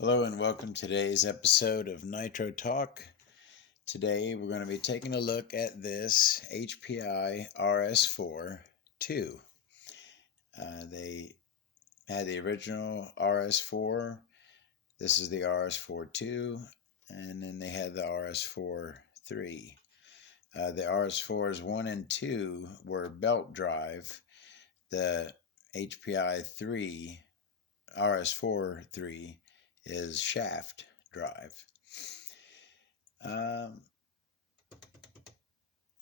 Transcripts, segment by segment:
Hello and welcome to today's episode of Nitro Talk. Today we're going to be taking a look at this HPI RS4 2. They had the original RS4. This is the RS4 2, and then they had the RS4 3. The RS4s 1 and 2 were belt drive. The HPI 3 RS4 3 is shaft drive.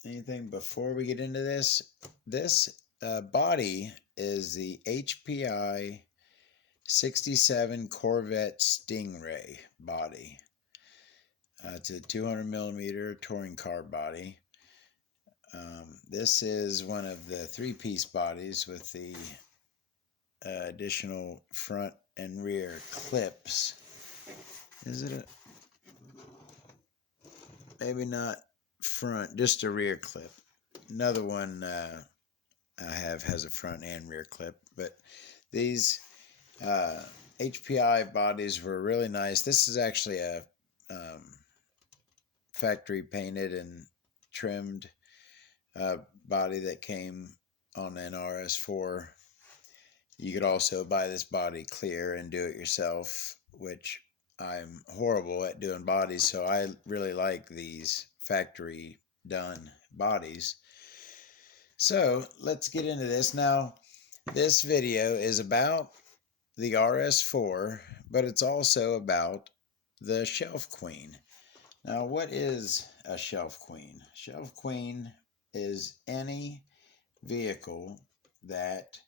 Anything before we get into this? This body is the HPI 67 Corvette Stingray body. It's a 200 millimeter touring car body. This is one of the three-piece bodies with the additional front and rear clips. Is it maybe not front, just a rear clip. Another one I have has a front and rear clip, but these HPI bodies were really nice. This is actually a factory painted and trimmed body that came on an RS4. You could also buy this body clear and do it yourself, which I'm horrible at doing bodies, so I really like these factory done bodies. So let's get into this. Now, this video is about the RS4, but it's also about the Shelf Queen. Now, what is a Shelf Queen? Shelf Queen is any vehicle that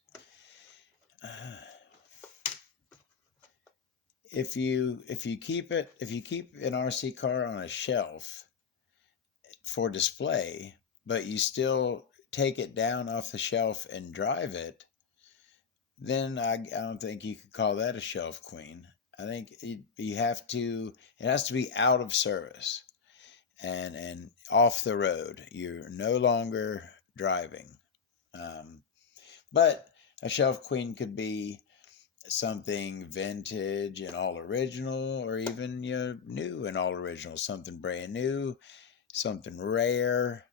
if you keep an RC car on a shelf for display, but you still take it down off the shelf and drive it, then I don't think you could call that a Shelf Queen. I think you have to. It has to be out of service and off the road. You're no longer driving. But a Shelf Queen could be something vintage and all original, or even new and all original, something brand new, something rare.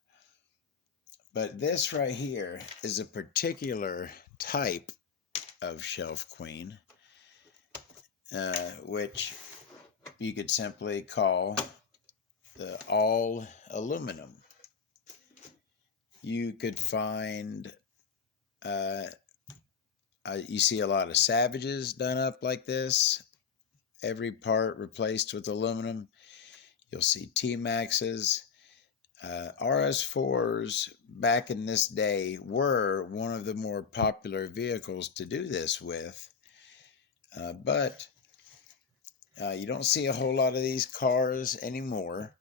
But this right here is a particular type of Shelf Queen, which you could simply call the all aluminum. You could find you see a lot of Savages done up like this, every part replaced with aluminum. You'll see T-Maxes. RS4s back in this day were one of the more popular vehicles to do this with, but you don't see a whole lot of these cars anymore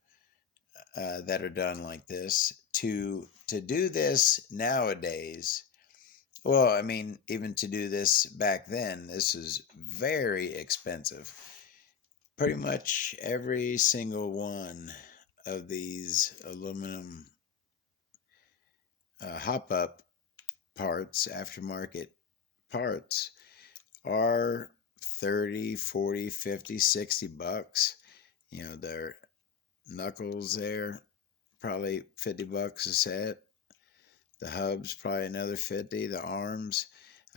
that are done like this. To do this nowadays, well, I mean, even to do this back then, this is very expensive. Pretty much every single one of these aluminum hop-up parts, aftermarket parts, are 30, 40, 50, 60 bucks. You know, their knuckles there, probably 50 bucks a set. The hubs, probably another 50. The arms,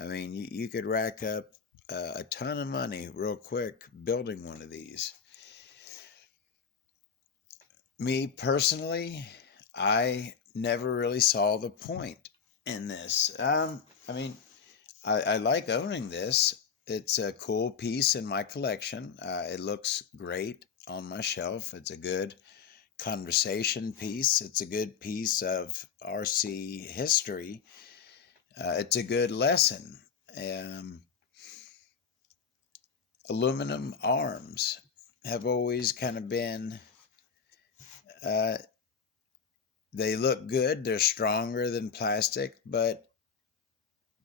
I mean, you could rack up a ton of money real quick building one of these. Me personally, I never really saw the point in this. I mean, I like owning this. It's a cool piece in my collection. It looks great on my shelf. It's a good conversation piece. It's a good piece of RC history. It's a good lesson. Aluminum arms have always kind of been, they look good. They're stronger than plastic, but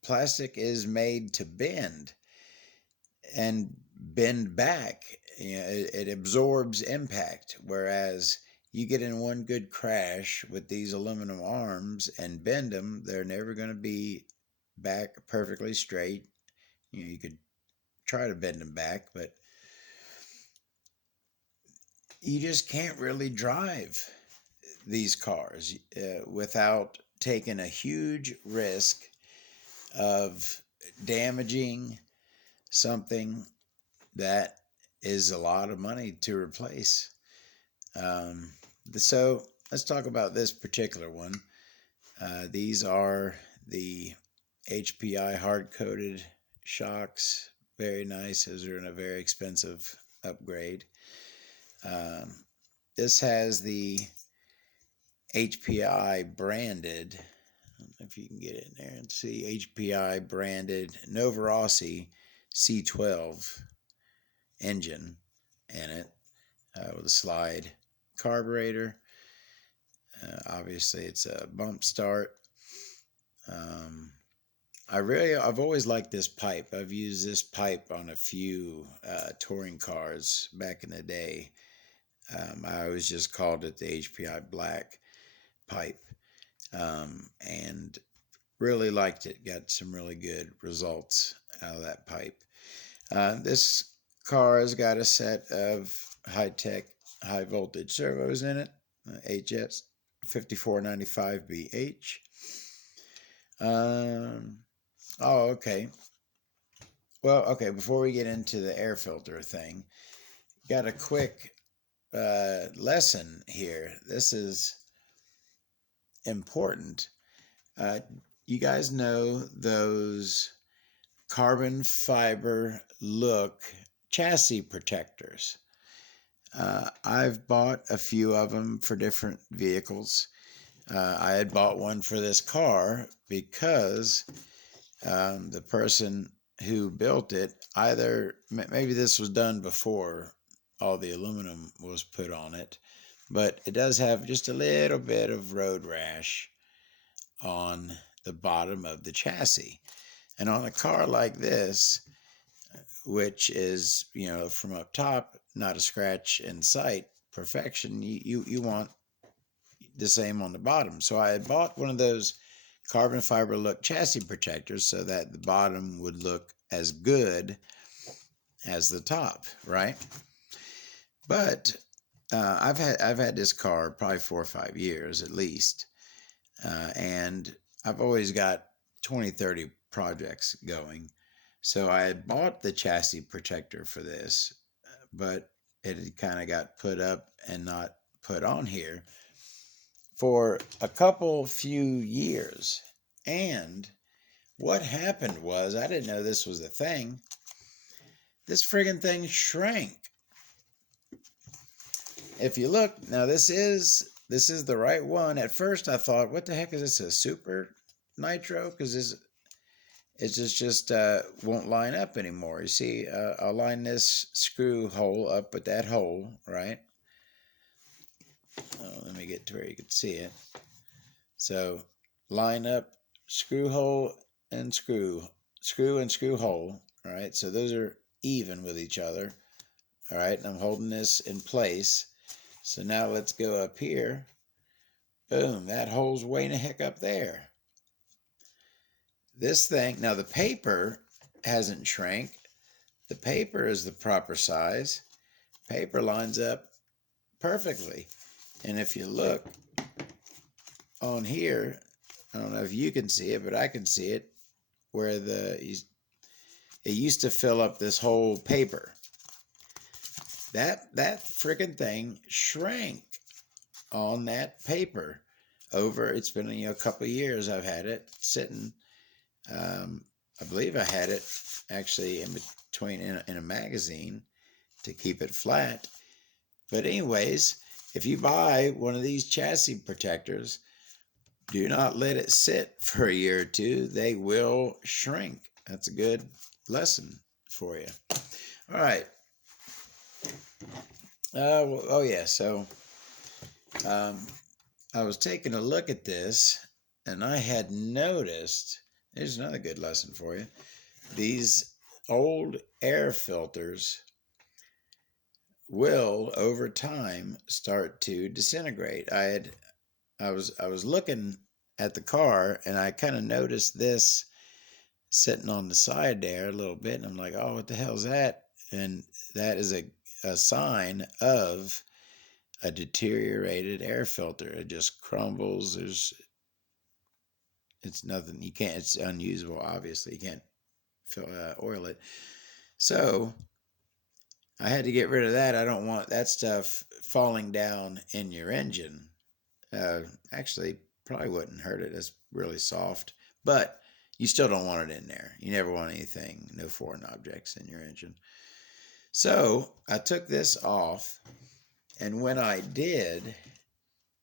plastic is made to bend and bend back. You know, it absorbs impact, whereas you get in one good crash with these aluminum arms and bend them, they're never going to be back perfectly straight. You know, you could try to bend them back, but you just can't really drive these cars without taking a huge risk of damaging something that is a lot of money to replace. Um, so let's talk about this particular one. These are the HPI hard-coated shocks. Very nice. Those are in a very expensive upgrade. Um, this has the HPI branded, I don't know if you can get it in there and see, HPI branded Novarossi C12 engine in it with a slide carburetor. Obviously, it's a bump start. I've always liked this pipe. I've used this pipe on a few touring cars back in the day. I always just called it the HPI black pipe, and really liked it. Got some really good results out of that pipe. This car has got a set of high-tech, high-voltage servos in it, HS 5495BH. Oh, okay. Well, okay, before we get into the air filter thing, got a quick lesson here. This is important. You guys know those carbon fiber look chassis protectors. I've bought a few of them for different vehicles. I had bought one for this car because the person who built it, either maybe this was done before all the aluminum was put on it, but it does have just a little bit of road rash on the bottom of the chassis. And on a car like this, which is, from up top, not a scratch in sight, perfection, you want the same on the bottom. So I had bought one of those carbon fiber look chassis protectors so that the bottom would look as good as the top, right? But I've had this car probably 4 or 5 years at least, and I've always got 20, 30 projects going. So I had bought the chassis protector for this, but it had kind of got put up and not put on here for a few years. And what happened was, I didn't know this was a thing. This friggin' thing shrank. If you look, now this is the right one. At first I thought, what the heck is this, a super nitro? Because it just won't line up anymore. You see, I'll line this screw hole up with that hole, right? Let me get to where you can see it. So line up screw hole and screw and screw hole. All right, so those are even with each other. All right, and I'm holding this in place. So now let's go up here. Boom, that hole's way the heck up there. This thing, now the paper hasn't shrank. The paper is the proper size. Paper lines up perfectly. And if you look on here, I don't know if you can see it, but I can see it, where it used to fill up this whole paper. That freaking thing shrank on that paper over, it's been a couple of years I've had it sitting. I believe I had it actually in between in a magazine to keep it flat. But anyways, if you buy one of these chassis protectors, do not let it sit for a year or two. They will shrink. That's a good lesson for you. All right. Oh yeah. So I was taking a look at this, and I had noticed, there's another good lesson for you. These old air filters will, over time, start to disintegrate. I was looking at the car, and I kind of noticed this sitting on the side there a little bit, and I'm like, oh, what the hell is that? And that is a sign of a deteriorated air filter. It just crumbles. It's nothing. You can't. It's unusable. Obviously, you can't oil it. So I had to get rid of that. I don't want that stuff falling down in your engine. Actually, probably wouldn't hurt it. It's really soft, but you still don't want it in there. You never want anything, no foreign objects in your engine. So I took this off, and when I did,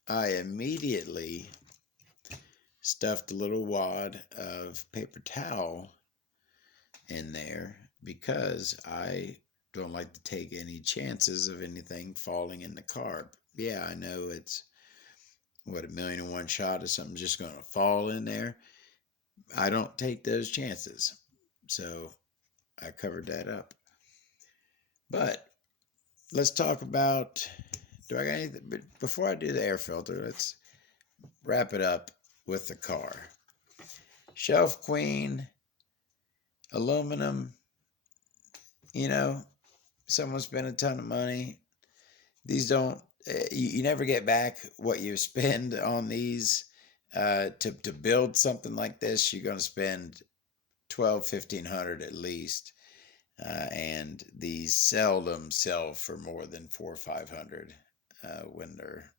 I immediately stuffed a little wad of paper towel in there because I don't like to take any chances of anything falling in the carb. Yeah, I know it's what, 1,000,001 shot of something just going to fall in there. I don't take those chances. So I covered that up. But let's talk about, do I got anything? But before I do the air filter, let's wrap it up with the car. Shelf Queen, aluminum, you know, someone spent a ton of money. These don't, you never get back what you spend on these. To build something like this, you're going to spend $1,200-1,500 at least. And these seldom sell for more than $400 or $500 when they're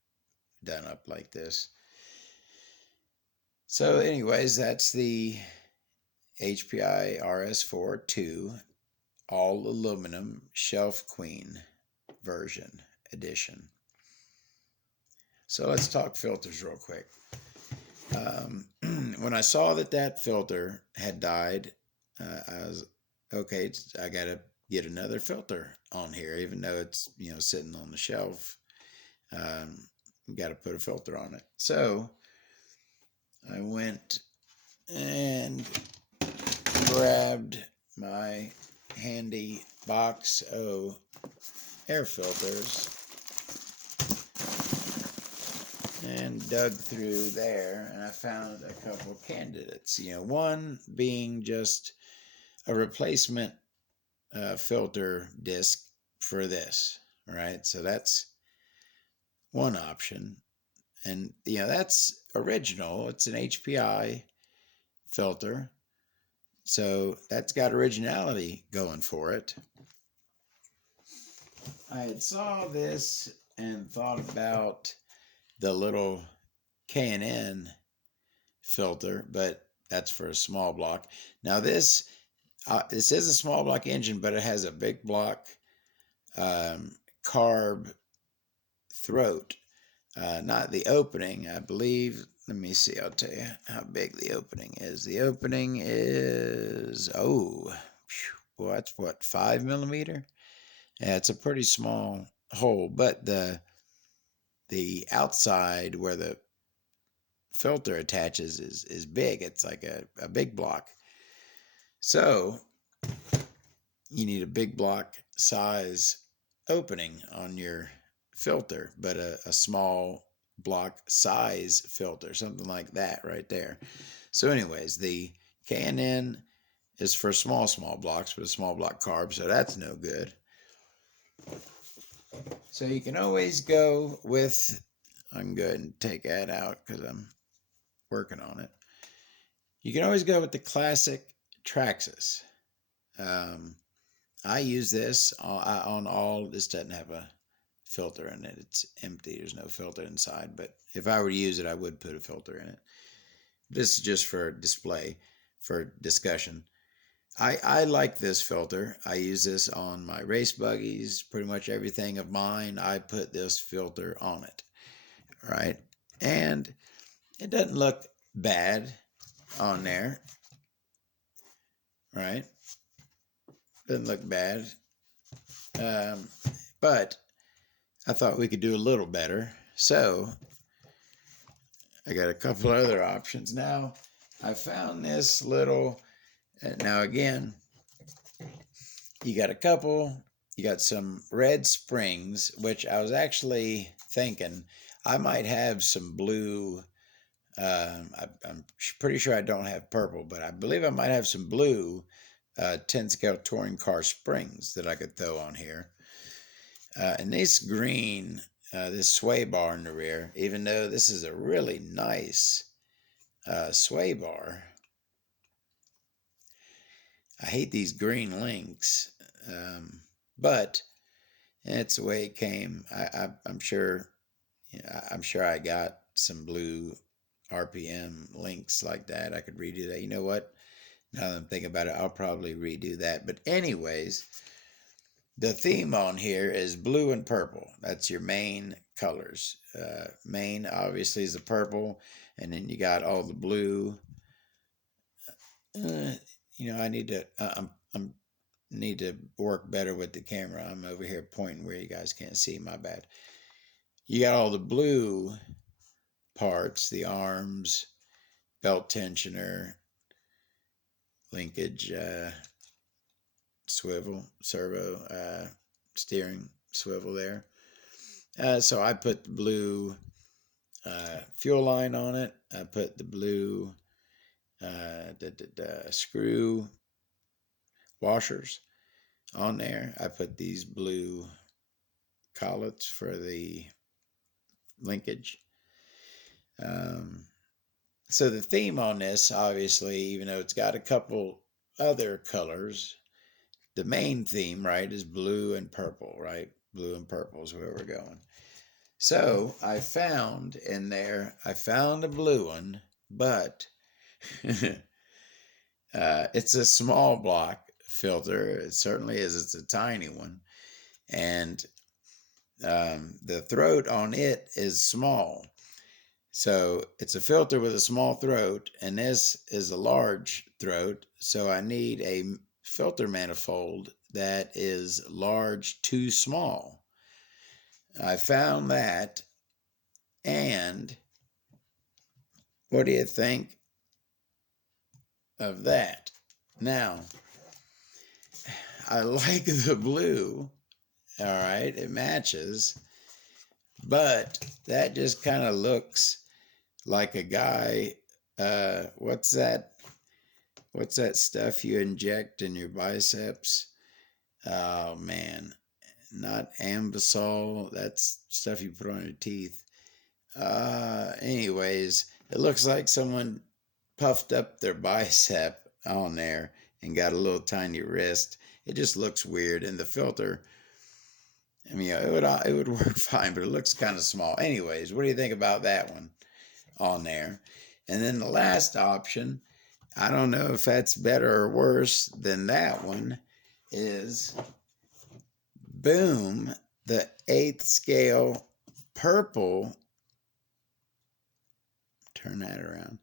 done up like this. So anyways, that's the HPI RS4 2 all aluminum Shelf Queen version edition. So let's talk filters real quick. When I saw that filter had died, I was, okay, I got to get another filter on here, even though it's, sitting on the shelf. Got to put a filter on it. So I went and grabbed my handy box of air filters and dug through there, and I found a couple of candidates. One being just a replacement filter disc for this, right? So that's one option, and that's original. It's an HPI filter, so that's got originality going for it. I had saw this and thought about the little K&N filter, but that's for a small block. Now this is a small block engine, but it has a big block carb throat. Not the opening, I believe. Let me see. I'll tell you how big the opening is. The opening is, well, that's what, 5 millimeter? Yeah, it's a pretty small hole, but the outside where the filter attaches is big. It's like a big block. So you need a big block size opening on your filter, but a small block size filter, something like that right there. So anyways, the K&N is for small blocks, but a small block carb, so that's no good. So you can always go with, I can go ahead and take that out because I'm working on it. You can always go with the classic Traxxas. I use this on all. This doesn't have a filter in it. It's empty. There's no filter inside. But if I were to use it, I would put a filter in it. This is just for display, for discussion. I like this filter. I use this on my race buggies. Pretty much everything of mine, I put this filter on it. Right? And it doesn't look bad on there. Right? Doesn't look bad. But I thought we could do a little better. So I got a couple other options. Now I found this little, now again, you got some red springs, which I was actually thinking I might have some blue. I'm pretty sure I don't have purple, but I believe I might have some blue 10 scale touring car springs that I could throw on here. And this green this sway bar in the rear, even though this is a really nice sway bar. I hate these green links, but it's the way it came. I'm sure, I'm sure I got some blue RPM links like that. I could redo that. You know what? Now that I'm thinking about it, I'll probably redo that. But anyways, the theme on here is blue and purple. That's your main colors. Main obviously is the purple, and then you got all the blue. I need to. I'm need to work better with the camera. I'm over here pointing where you guys can't see. My bad. You got all the blue parts, the arms, belt tensioner, linkage, swivel, servo, steering swivel there. So I put the blue fuel line on it. I put the blue screw washers on there. I put these blue collets for the linkage. So the theme on this, obviously, even though it's got a couple other colors, the main theme, right, is blue and purple, right? Blue and purple is where we're going. So I found in there, I found a blue one, but it's a small block filter. It certainly is. It's a tiny one. And the throat on it is small. So it's a filter with a small throat, and this is a large throat. So I need a filter manifold that is large to small. I found that, and what do you think of that? Now, I like the blue, all right, it matches, but that just kind of looks like a guy, what's that stuff you inject in your biceps? Oh man, not Ambisol, that's stuff you put on your teeth. Anyways, it looks like someone puffed up their bicep on there and got a little tiny wrist. It just looks weird, and the filter, I mean, it would work fine, but it looks kind of small. Anyways, what do you think about that one on there? And then the last option, I don't know if that's better or worse than that one, is boom, the 8th scale purple. Turn that around.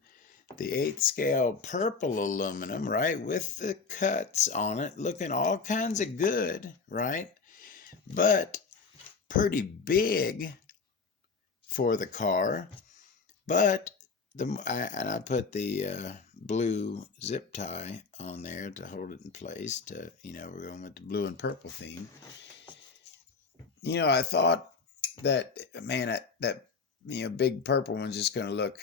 The 8th scale purple aluminum, right, with the cuts on it, looking all kinds of good, right? But pretty big for the car. But I put the blue zip tie on there to hold it in place. To we're going with the blue and purple theme. I thought that, man, that big purple one's just going to look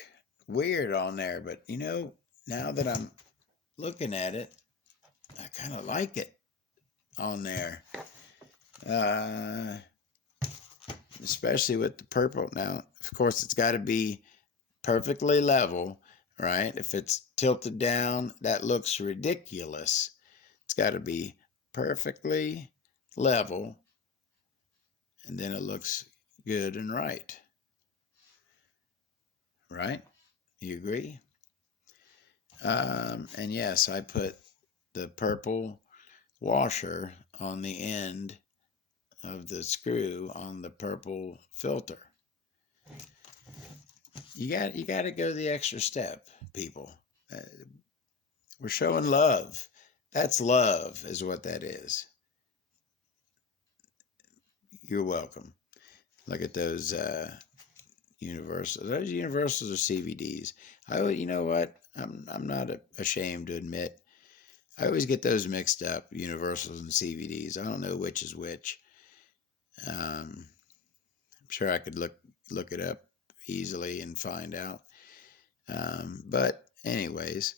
weird on there. But now that I'm looking at it, I kind of like it on there. Especially with the purple. Now, of course, it's got to be perfectly level, right? If it's tilted down, that looks ridiculous. It's got to be perfectly level, and then it looks good and right. Right? You agree? And yes, I put the purple washer on the end of the screw on the purple filter. You got to go the extra step, people. We're showing love. That's love, is what that is. You're welcome. Look at those universals. Those universals are CVDs. You know what? I'm not ashamed to admit, I always get those mixed up, universals and CVDs. I don't know which is which. I'm sure I could look it up easily and find out. But anyways,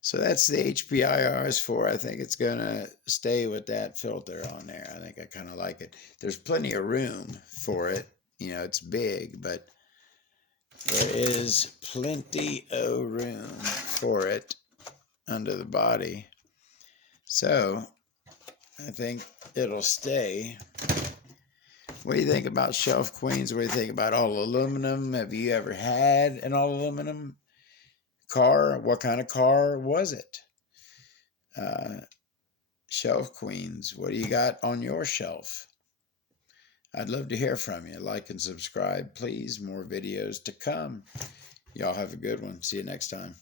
so that's the HPI RS4. I think it's going to stay with that filter on there. I think I kind of like it. There's plenty of room for it You know, it's big, but there is plenty of room for it under the body. So I think it'll stay. What do you think about shelf queens? What do you think about all aluminum? Have you ever had an all aluminum car? What kind of car was it? Shelf queens, what do you got on your shelf? I'd love to hear from you. Like and subscribe, please. More videos to come. Y'all have a good one. See you next time.